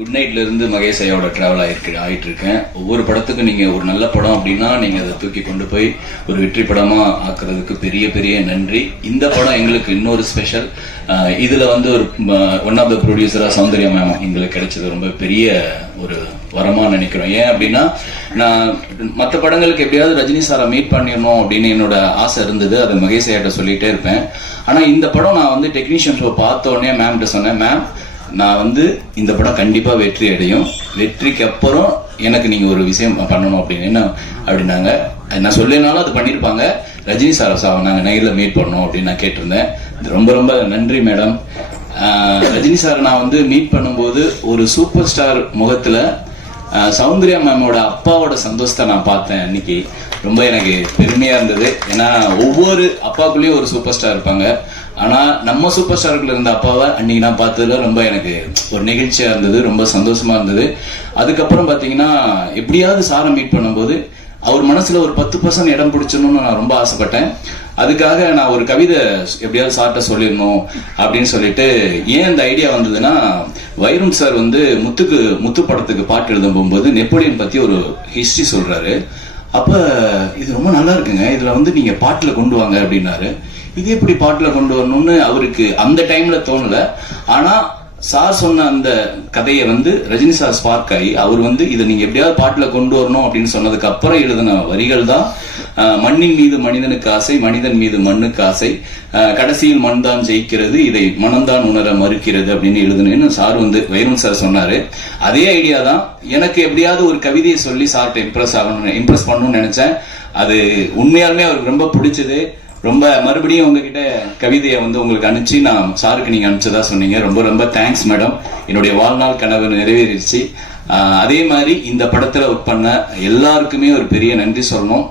Good நைட்ல இருந்து மகேஷ் ஐயாவோட டிராவல் ஆயிருக்கு ஆயிட்டு இருக்கேன் ஒவ்வொரு படத்துக்கும் நீங்க ஒரு நல்ல படம் அப்படின்னா நீங்க அதை தூக்கி கொண்டு போய் ஒரு வெற்றி படமா ஆக்குறதுக்கு பெரிய பெரிய நன்றி. இந்த படம் எங்களுக்கு இன்னொரு ஸ்பெஷல் இதுல வந்து ஒரு ஒன் ஆஃப் த ப்ரொடியூசரா சௌந்தர்யா மேம் எங்களுக்கு கிடைச்சது ரொம்ப பெரிய ஒரு வரமா நினைக்கிறோம். ஏன் அப்படின்னா நான் மற்ற படங்களுக்கு எப்படியாவது ரஜினி சாரை மீட் பண்ணிடணும் அப்படின்னு என்னோட ஆசை இருந்தது. அதை மகேஷ் ஐயாட்ட சொல்லிட்டே இருப்பேன். ஆனா இந்த படம் நான் வந்து டெக்னீஷியன் ஷோ பார்த்த உடனே மேம்கிட்ட சொன்னேன் மேம் நான் வந்து இந்த படம் கண்டிப்பா வெற்றி அடையும். வெற்றிக்கு அப்புறம் எனக்கு நீங்க ஒரு விஷயம் பண்ணணும் அப்படின்னு என்ன அப்படின்னாங்க. நான் சொல்லினாலும் அது பண்ணியிருப்பாங்க ரஜினி சார் சார் நாங்கள் நேரில் மீட் பண்ணோம் அப்படின்னு நான் கேட்டிருந்தேன். ரொம்ப ரொம்ப நன்றி மேடம் ரஜினி சார் நான் வந்து மீட் பண்ணும்போது ஒரு சூப்பர் ஸ்டார் முகத்துல ஆஹ் சௌந்தர்யா மேமோட அப்பாவோட சந்தோஷத்தை நான் பார்த்தேன் அன்னைக்கு. ரொம்ப எனக்கு பெருமையா இருந்தது. ஏன்னா ஒவ்வொரு அப்பாக்குள்ளேயும் ஒரு சூப்பர் ஸ்டார் இருப்பாங்க. ஆனா நம்ம சூப்பர் ஸ்டாருக்குள்ள இருந்த அப்பாவை அன்னைக்கு நான் பார்த்ததுல ரொம்ப எனக்கு ஒரு நிகழ்ச்சியாக இருந்தது ரொம்ப சந்தோஷமா இருந்தது. அதுக்கப்புறம் பாத்தீங்கன்னா எப்படியாவது சாரை மீட் பண்ணும்போது அவர் மனசுல ஒரு பத்து பர்சன்ட் இடம் பிடிச்சணும்னு நான் ரொம்ப ஆசைப்பட்டேன். அதுக்காக நான் ஒரு கவிதை எப்படியாவது சார்ட்ட சொல்லிடணும் அப்படின்னு சொல்லிட்டு ஏன் இந்த ஐடியா வந்ததுன்னா வைரம் சார் வந்து முத்துக்கு முத்து படத்துக்கு பாட்டு எழுதும் போகும்போது நெப்போலியன் பத்தி ஒரு ஹிஸ்டரி சொல்றாரு. அப்போ இது ரொம்ப நல்லா இருக்குங்க. இதில் வந்து நீங்கள் பாட்டில் கொண்டு வாங்க அப்படின்னாரு. இது எப்படி பாட்டில் கொண்டு வரணும்னு அவருக்கு அந்த டைமில் தோணல. ஆனால் சார் சொன்ன அந்த கதையை வந்து ரஜினி சார் ஸ்பார்க் ஆகி அவர் வந்து இதை நீங்கள் எப்படியாவது பாட்டில் கொண்டு வரணும் அப்படின்னு சொன்னதுக்கு அப்புறம் எழுதின வரிகள் தான் மண்ணின் மீது மனிதனுக்கு ஆசை மனிதன் மீது மண்ணுக்கு ஆசை. கடைசியில் மண் தான் ஜெயிக்கிறது இதை மனம்தான் உணர மறுக்கிறது அப்படின்னு எழுதுனேன்னு சார் வந்து வைரம் சார் சொன்னாரு. அதே ஐடியா தான் எனக்கு எப்படியாவது ஒரு கவிதையை சொல்லி சார்ட்ட இம்ப்ரெஸ் ஆகணும்னு இம்ப்ரெஸ் பண்ணணும்னு நினைச்சேன். அது உண்மையாலுமே அவருக்கு ரொம்ப பிடிச்சது. ரொம்ப மறுபடியும் உங்ககிட்ட கவிதையை வந்து உங்களுக்கு அனுப்பிச்சு நான் சாருக்கு நீங்க அனுப்பிச்சதா சொன்னீங்க. ரொம்ப ரொம்ப தேங்க்ஸ் மேடம் என்னுடைய வாழ்நாள் கனவு நிறைவேறிடுச்சு. அதே மாதிரி இந்த படத்துல ஒர்க் பண்ண எல்லாருக்குமே ஒரு பெரிய நன்றி சொல்லணும்.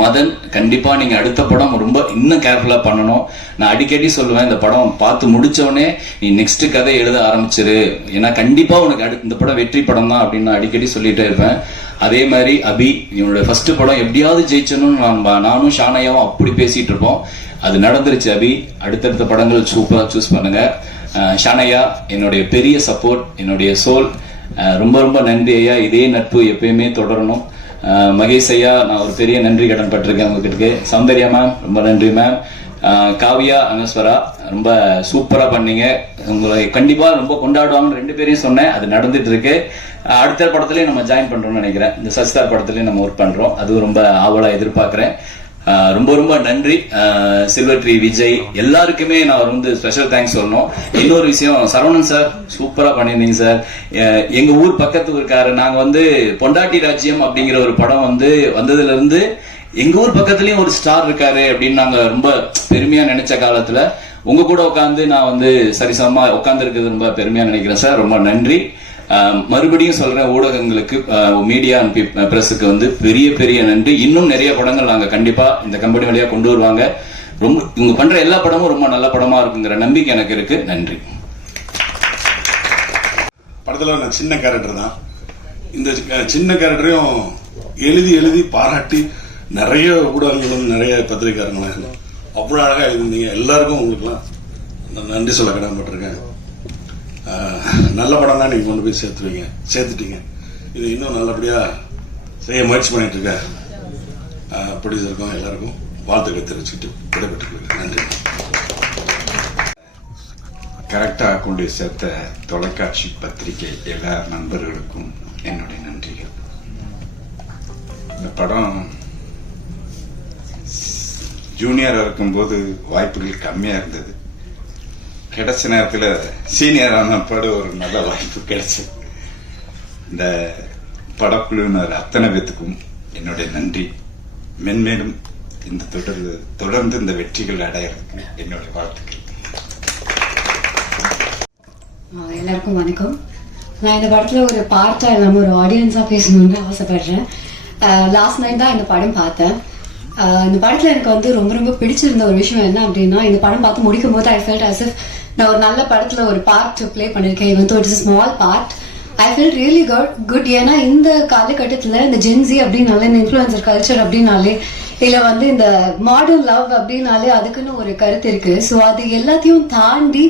மதன் கண்டிப்பா நீங்க அடுத்த படம் ரொம்ப இன்னும் கேர்ஃபுல்லா பண்ணணும். நான் அடிக்கடி சொல்லுவேன் இந்த படம் பார்த்து முடிச்சோடனே நீ நெக்ஸ்ட் கதை எழுத ஆரம்பிச்சிரு. ஏன்னா கண்டிப்பா உனக்கு அடு- இந்த படம் வெற்றி படம் தான் அப்படின்னு நான் அடிக்கடி சொல்லிட்டே இருப்பேன். அதே மாதிரி அபி என்னோட ஃபர்ஸ்ட் படம் எப்படியாவது ஜெயிச்சணும்னு நான் நானும் ஷானையாவும் அப்படி பேசிட்டு இருப்போம். அது நடந்துருச்சு அபி. அடுத்தடுத்த படங்கள் சூப்பரா சூஸ் பண்ணுங்க. ஷானையா என்னுடைய பெரிய சப்போர்ட் என்னுடைய சோல் ரொம்ப ரொம்ப நன்றி ஐயா. இதே நட்பு எப்பயுமே தொடரணும். மகேஷ் ஐயா நான் ஒரு பெரிய நன்றி கடன் பட்டிருக்கேன் உங்ககிட்ட சௌந்தர்யா மேம் ரொம்ப நன்றி மேம் காவியா அனஸ்வரா ரொம்ப சூப்பரா பண்ணீங்க. உங்களை கண்டிப்பா ரொம்ப கொண்டாடுவாங்கன்னு ரெண்டு பேரையும் சொன்னேன். அது நடந்துட்டு இருக்கு அடுத்த படத்துலயும் நம்ம ஜாயின் பண்றோம்னு நினைக்கிறேன். இந்த சஸ்தார் படத்துலயும் நம்ம ஒர்க் பண்றோம். அதுவும் ரொம்ப ஆவலா எதிர்பார்க்கிறேன். ரொம்ப ரொம்ப நன்றி. சில்வர் ட்ரீ விஜய் எல்லாருக்குமே நான் வந்து ஸ்பெஷல் தேங்க்ஸ் சொல்லணும். இன்னொரு விஷயம் சரவணன் சார் சூப்பரா பண்ணியிருந்தீங்க சார் எங்க ஊர் பக்கத்து இருக்காரு நாங்க வந்து பொண்டாட்டி ராஜ்யம் அப்படிங்கிற ஒரு படம் வந்து வந்ததுல இருந்து எங்க ஊர் பக்கத்துலயும் ஒரு ஸ்டார் இருக்காரு அப்படின்னு நாங்க ரொம்ப பெருமையா நினைச்ச காலத்துல உங்க கூட உட்காந்து நான் வந்து சரிசமமா உட்கார்ந்து இருக்கிறது ரொம்ப பெருமையா நினைக்கிறேன் சார் ரொம்ப நன்றி. மறுபடியும் சொல்றேன் ஊடகங்களுக்கு மீடியா பிரஸுக்கு வந்து பெரிய பெரிய நன்றி. இன்னும் நிறைய படங்கள் நாங்க கண்டிப்பா இந்த கம்பெனி வழியா கொண்டு வருவாங்க. ரொம்ப இவங்க பண்ற எல்லா படமும் ரொம்ப நல்ல படமா இருக்குங்கிற நம்பிக்கை எனக்கு இருக்கு. நன்றி. படத்துல நான் சின்ன கேரக்டர் தான். இந்த சின்ன கேரக்டரையும் எழுதி எழுதி பாராட்டி நிறைய ஊடகங்களும் நிறைய பத்திரிகாரங்களும் அவ்வளோ அழகாக எழுதிருந்தீங்க எல்லாருக்கும் உங்களுக்குலாம் நான் நன்றி சொல்ல கடமைப்பட்டிருக்கேன். நல்ல படம் தான் நீங்க கொண்டு போய் சேர்த்துருவீங்க. சேர்த்துட்டீங்க. இது இன்னும் நல்லபடியாக செய்ய முயற்சி பண்ணிட்டு இருக்க ப்ரொடியூசருக்கும் எல்லாருக்கும் வாழ்த்துக்கள் தெரிவிச்சுட்டு விடைபெற்றுக் நன்றி. கரெக்டாக கொண்டு சேர்த்த தொலைக்காட்சி பத்திரிகை எல்லா நண்பர்களுக்கும் என்னுடைய நன்றிகள். இந்த படம் ஜூனியராக இருக்கும்போது வாய்ப்புகள் கம்மியாக இருந்தது. கிடைச்ச நேரத்தில் சீனியர் படம் ஒரு நல்ல வாய்ப்பு கிடைச்சது. இந்த படக்குழுவினர் அத்தனை பேத்துக்கும் என்னுடைய நன்றி. மென்மேலும் இந்த தொடர்ந்து தொடர்ந்து இந்த வெற்றிகள் அடையிறதுக்கு என்னுடைய வாழ்த்துக்கள். எல்லாருக்கும் வணக்கம். நான் இந்த படத்துல ஒரு பார்ட்டா இல்லாமல் ஒரு ஆடியன்ஸா பேசணும்னு ஆசைப்படுறேன். லாஸ்ட் நைட் தான் இந்த படம் பார்த்தேன். ஆஹ் இந்த படத்துல எனக்கு வந்து ரொம்ப ரொம்ப பிடிச்சிருந்த ஒரு விஷயம் என்ன அப்படின்னா இந்த படம் பார்த்து முடிக்கும் போது ஐ ஃபெல்ட் அஸ் இஃப் நான் ஒரு நல்ல படத்துல ஒரு பார்ட் ப்ளே பண்ணிருக்கேன். இவன் it's small part I feel really good good ஏன்னா இந்த காலகட்டத்தில் இந்த ஜென்சி அப்படின்னாலே இந்த இன்ஃப்ளூயன்சர் கல்ச்சர் அப்படின்னாலே இல்லை வந்து இந்த மாடர்ன் லவ் அப்படின்னாலே அதுக்குன்னு ஒரு கருத்து இருக்கு. ஸோ அது எல்லாத்தையும் தாண்டி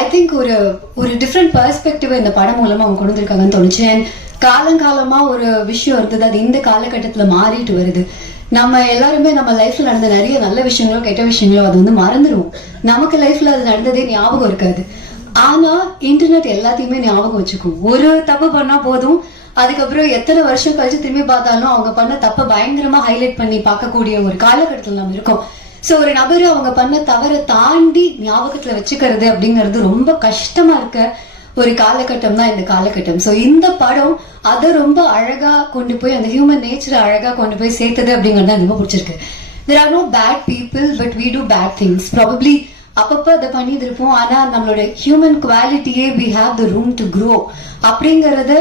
ஐ திங்க் ஒரு ஒரு டிஃப்ரெண்ட் பெர்ஸ்பெக்டிவ் இந்த படம் மூலமா அவங்க கொண்டு வந்திருக்காங்கன்னு தோணுச்சு. அண்ட் காலங்காலமா ஒரு விஷயம் இருந்தது. அது இந்த காலகட்டத்தில் மாறிட்டு வருது. நம்ம எல்லாருமே நம்ம லைஃப்ல நடந்த நிறைய நல்ல விஷயங்களோ கெட்ட விஷயங்களோ அது வந்து மறந்துடுவோம் நமக்கு லைஃப்ல அது நடந்ததே ஞாபகம் இருக்காது. ஆனா இன்டர்நெட் எல்லாத்தையுமே ஞாபகம் வச்சுக்கும். ஒரு தப்பு பண்ணா போதும். அதுக்கப்புறம் எத்தனை வருஷம் கழிச்சு திரும்பி பார்த்தாலும் அவங்க பண்ண தப்ப பயங்கரமா ஹைலைட் பண்ணி பார்க்கக்கூடிய ஒரு காலகட்டத்தில் நம்ம இருக்கோம். சோ ஒரு நபர் அவங்க பண்ண தவறை தாண்டி ஞாபகத்துல வச்சுக்கிறது அப்படிங்கிறது ரொம்ப கஷ்டமா இருக்க ஒரு காலகட்டம் தான் இந்த காலகட்டம். சோ இந்த படம் அதை ரொம்ப அழகா கொண்டு போய் அந்த ஹியூமன் நேச்சரை அழகா கொண்டு போய் சேர்த்தது அப்படிங்கிறது தான் எனக்கு ரொம்ப பிடிச்சிருக்கு. There are no bad people but we do bad things probably அப்பப்போ அதை பண்ணிட்டு இருப்போம் ஆனா நம்மளோட human குவாலிட்டியே we have the room to grow அப்படிங்கறத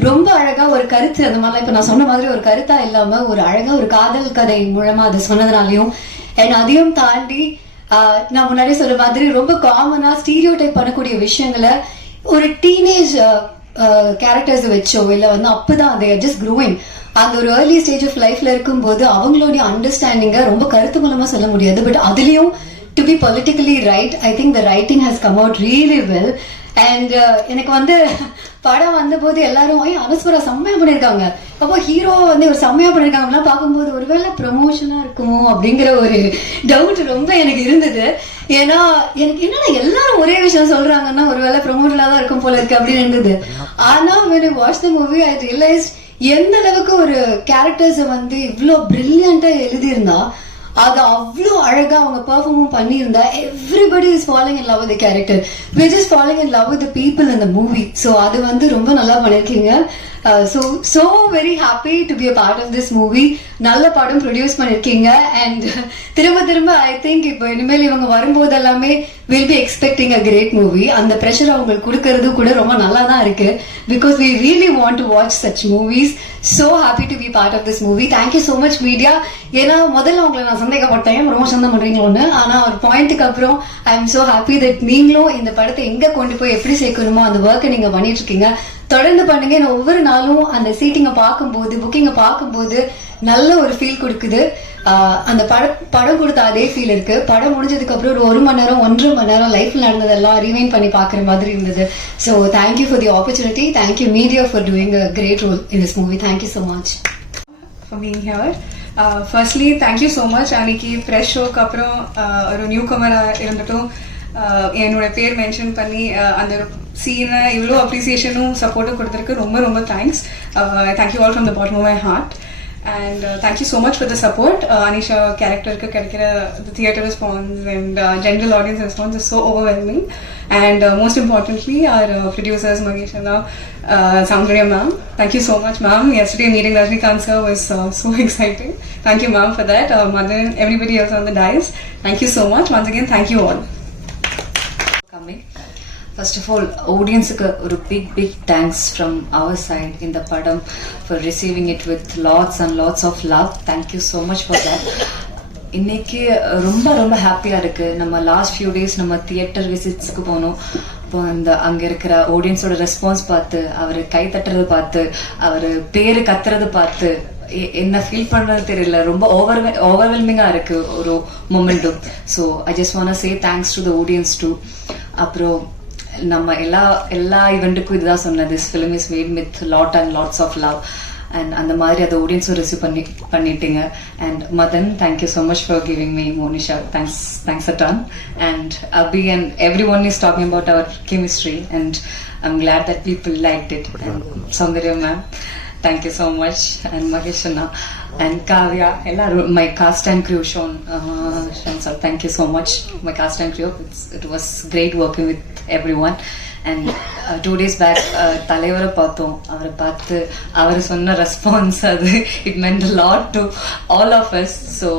ரொம்ப அழகா ஒரு கருத்து அந்த மாதிரிலாம் இப்ப நான் சொன்ன மாதிரி ஒரு கருத்தா இல்லாம ஒரு அழகா ஒரு காதல் கதை மூலமா அதை சொன்னதுனாலையும் அண்ட் அதையும் தாண்டி ஆஹ், நான் முன்னாடி சொல்ற மாதிரி ரொம்ப காமனா ஸ்டீரியோ டைப் பண்ணக்கூடிய விஷயங்களை ஒரு டீனேஜ் கேரக்டர்ஸ் uh, uh, வச்சோ இல்ல வந்து அப்பதான் they ஜஸ்ட் just growing அந்த ஒரு ஏர்லி ஸ்டேஜ் ஆஃப் லைஃப்ல இருக்கும்போது அவங்களுடைய அண்டர்ஸ்டாண்டிங்க ரொம்ப கருத்து மூலமா சொல்ல முடியாது. பட் அதுலயும் to be politically right I think the writing has come out really well and எனக்கு வந்து படம் வந்தபோது எல்லாரும் ஐய் அனஸ்வரா செம்மையா பண்ணியிருக்காங்க அப்போ ஹீரோ வந்து ஒரு செம்மையா பண்ணியிருக்காங்கலாம் பார்க்கும்போது ஒருவேளை ப்ரமோஷனா இருக்குமோ அப்படிங்கிற ஒரு டவுட் ரொம்ப எனக்கு இருந்தது. ஏன்னா எனக்கு என்னன்னா எல்லாரும் ஒரே விஷயம் சொல்றாங்கன்னா ஒருவேளை ப்ரமோஷனா தான் இருக்கும் போல இருக்கு அப்படின்னு இருந்தது. ஆனா when I watched movie I realized realized எந்த அளவுக்கு ஒரு கேரக்டர்ஸ் வந்து இவ்வளோ பிரில்லியண்டா எழுதியிருந்தா அது அவ்வளோ அழகா அவங்க பெர்ஃபார்மும் பண்ணியிருந்தா everybody is following in love with character which is following in love with people இந்த மூவி ஸோ அது வந்து ரொம்ப நல்லா பண்ணியிருக்கீங்க. So so very happy to be a part of this movie நல்ல படம் ப்ரொடியூஸ் பண்ணியிருக்கீங்க அண்ட் திரும்ப திரும்ப ஐ திங்க் இப்போ இனிமேல் இவங்க வரும்போது எல்லாமே will be expecting a great movie அந்த ப்ரெஷர் அவங்களுக்கு கொடுக்கறது கூட ரொம்ப நல்லா தான் இருக்கு because we really want to watch such movies so happy to be part of this movie thank you so much media ஏன்னா முதல்ல உங்களை நான் சந்தேகப்பட்டேன். ரொம்ப சொந்தம் பண்ணுறீங்களோன்னு ஆனால் ஒரு பாயிண்ட்டுக்கு அப்புறம் I am so happy that நீங்களும் இந்த படத்தை எங்கே கொண்டு போய் எப்படி சேர்க்கணுமோ அந்த ஒர்க்கை நீங்க பண்ணிட்டு இருக்கீங்க. தொடர்ந்து பண்ணுங்க. நான் ஒவ்வொரு நாளும் அந்த சீட்டிங்கை பார்க்கும்போது புக்கிங்கை பார்க்கும்போது நல்ல ஒரு ஃபீல் கொடுக்குது. அந்த படம் படம் கொடுத்த அதே ஃபீல் இருக்கு. படம் முடிஞ்சதுக்கு அப்புறம் ஒரு ஒரு மணி நேரம் ஒன்றரை மணி நேரம் லைஃப்ல நடந்ததெல்லாம் ரிவைன் பண்ணி பார்க்குற மாதிரி இருந்தது. So thank you for the opportunity thank you media for doing a great role in this movie thank you so much for being here. Uh, firstly, so much அன்னைக்கு ஃப்ரெஷ் ஷோக்கு அப்புறம் uh, ஒரு நியூ கமராக இருந்துட்டும் uh, என்னோட பேர் mention பண்ணி uh, அந்த சீனை இவ்வளோ அப்ரிசியேஷனும் சப்போர்ட்டும் கொடுத்துருக்கு ரொம்ப ரொம்ப thanks thank you all from the bottom of my heart and thank you so much for the support Anisha கேரக்டருக்கு கிடைக்கிற theatre response and general audience response is so overwhelming and most importantly are producers Mahesh Anna uh, Soundarya ma'am. Thank you so much, ma'am. Yesterday meeting Rajnikant sir was uh, so exciting. Thank you, ma'am, for that. Uh, Mother and everybody else on the dais. Thank first of all ஆடியன்ஸுக்கு ஒரு big big thanks from our side இந்த படம் for receiving it with lots and lots of love thank you so much for that இன்னைக்கு ரொம்ப ரொம்ப ஹாப்பியாக இருக்கு. நம்ம லாஸ்ட் ஃபியூ டேஸ் நம்ம தியேட்டர் விசிட்ஸ்க்கு போனோம். இப்போ அந்த அங்கே இருக்கிற ஆடியன்ஸோட ரெஸ்பான்ஸ் பார்த்து அவர் கை தட்டுறது பார்த்து அவர் பேரு கத்துறது பார்த்து என்ன ஃபீல் பண்றது தெரியல. ரொம்ப ஓவர் ஓவர்வெல்மிங்கா இருக்கு ஒரு மொமெண்ட்டும் so I just want say thanks to the audience to அப்புறம் நம்ம எல்லா எல்லா ஈவெண்ட்டுக்கும் இதுதான் சொன்னது this film is made with lot and lots of love and அந்த மாதிரி அதை ஆடியன்ஸும் ரிசீவ் பண்ணி பண்ணிட்டீங்க. And Madhan thank you so much for giving me Monisha thanks thanks a ton and Abi and every one is talking about our chemistry and I'm glad that people like it Soundarya ma'am thank you so much and Mahesh Anna and Kavya எல்லாரும் my cast and crew Sean Sean sir thank you so much my cast and crew it was great working with everyone and two days back தலைவரை பார்த்தோம். அவரை பார்த்து அவர் சொன்ன response அது. It meant lot to all of us so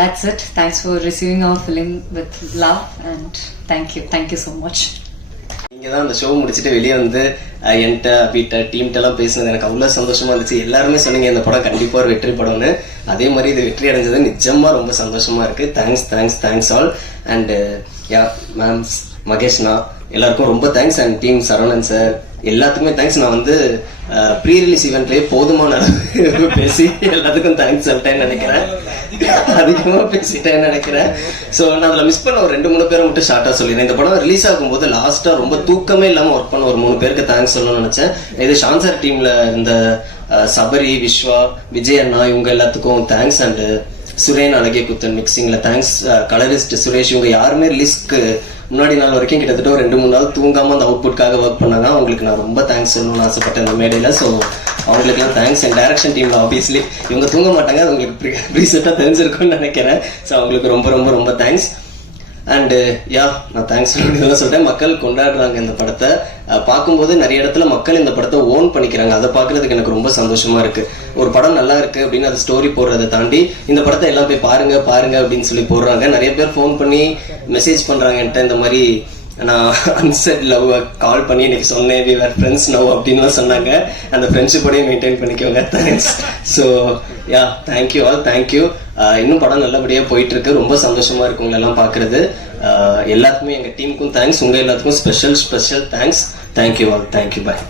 that's it thanks for receiving our film with love and thank you thank you so much இங்கே தான் அந்த ஷோ முடிச்சுட்டு வெளியே வந்து என்கிட்ட பீட்ட டீம்கிட்ட எல்லாம் எனக்கு அவ்வளோ சந்தோஷமா இருந்துச்சு. எல்லாருமே சொன்னீங்க இந்த படம் கண்டிப்பாக ஒரு வெற்றி படம்னு. அதே மாதிரி இது வெற்றி அடைஞ்சது நிஜமாக ரொம்ப சந்தோஷமா இருக்கு. Thanks thanks thanks all and yeah ma'am மகேஷ்னா எல்லாருக்கும் ரொம்ப thanks and team Saravanan sir எல்லாத்துக்குமே தேங்க்ஸ் நான் வந்து ப்ரீ ரிலீஸ் ஈவெண்ட்லேயே போதுமான அளவு பேசி எல்லாத்துக்கும் தேங்க்ஸ் சொல்லிட்டேன்னு நினைக்கிறேன். அதிகமாக பேசிட்டேன்னு நினைக்கிறேன். ஸோ நான் அதில் மிஸ் பண்ண ஒரு ரெண்டு மூணு பேரை மட்டும் ஷார்ட்டாக சொல்லிடுறேன். இந்த படம் ரிலீஸ் ஆகும்போது லாஸ்ட்டாக ரொம்ப தூக்கமே இல்லாமல் ஒர்க் பண்ண ஒரு மூணு பேருக்கு தேங்க்ஸ் சொல்லணும்னு நினச்சேன். இது ஷான்சர் டீமில் இந்த சபரி விஸ்வா விஜய் அண்ணா இவங்க எல்லாத்துக்கும் தேங்க்ஸ் அண்டு சுரேன் அழகிய குத்தன் மிக்சிங்கில் தேங்க்ஸ் கலரிஸ்ட் சுரேஷ் இவங்க யாருமே ரிலீஸ்க்கு முன்னாடி நாள் வரைக்கும் கிட்டத்தட்ட ஒரு ரெண்டு மூணு நாள் தூங்காம அந்த அவுட்புட்காக ஒர்க் பண்ணாங்க. அவங்களுக்கு நான் ரொம்ப தேங்க்ஸ் சொல்லணும்னு ஆசைப்பட்டேன் அந்த மேடையில். ஸோ அவங்களுக்குலாம் தேங்க்ஸ் அண்ட் டைரக்ஷன் டீமில் ஆப்வியஸ்லி இவங்க தூங்க மாட்டாங்க அது உங்களுக்கு ரீசெண்டாக தெரிஞ்சிருக்கும்னு நினைக்கிறேன். ஸோ அவங்களுக்கு ரொம்ப ரொம்ப ரொம்ப தேங்க்ஸ் அண்டு யா uh, நான் தேங்க்ஸ் சொல்லி சொல்லிட்டேன். மக்கள் கொண்டாடுறாங்க இந்த படத்தை. பார்க்கும்போது நிறைய இடத்துல மக்கள் இந்த படத்தை ஓன் பண்ணிக்கிறாங்க. அதை பார்க்குறதுக்கு எனக்கு ரொம்ப சந்தோஷமா இருக்கு. ஒரு படம் நல்லா இருக்கு அப்படின்னு அது ஸ்டோரி போடுறதை தாண்டி இந்த படத்தை எல்லாம் போய் பாருங்க பாருங்க அப்படின்னு சொல்லி போடுறாங்க. நிறைய பேர் ஃபோன் பண்ணி மெசேஜ் பண்ணுறாங்க என்கிட்ட இந்த மாதிரி நான் அன்செட் லவ் கால் பண்ணி எனக்கு சொன்னேன் வி வேர் ஃப்ரெண்ட்ஸ் நவ் அப்படின்லாம் சொன்னாங்க. அந்த ஃப்ரெண்ட்ஷிப்போடய மெயின்டைன் பண்ணிக்கோங்க. Thanks so yeah thank you all thank you இன்னும் படம் நல்லபடியாக போயிட்டு இருக்கு ரொம்ப சந்தோஷமா இருக்கு உங்களெல்லாம் பார்க்கறது uh, எல்லாத்துக்குமே எங்கள் டீமுக்கும் தேங்க்ஸ் உங்கள் எல்லாத்துக்கும் special special thanks thank you all thank you bye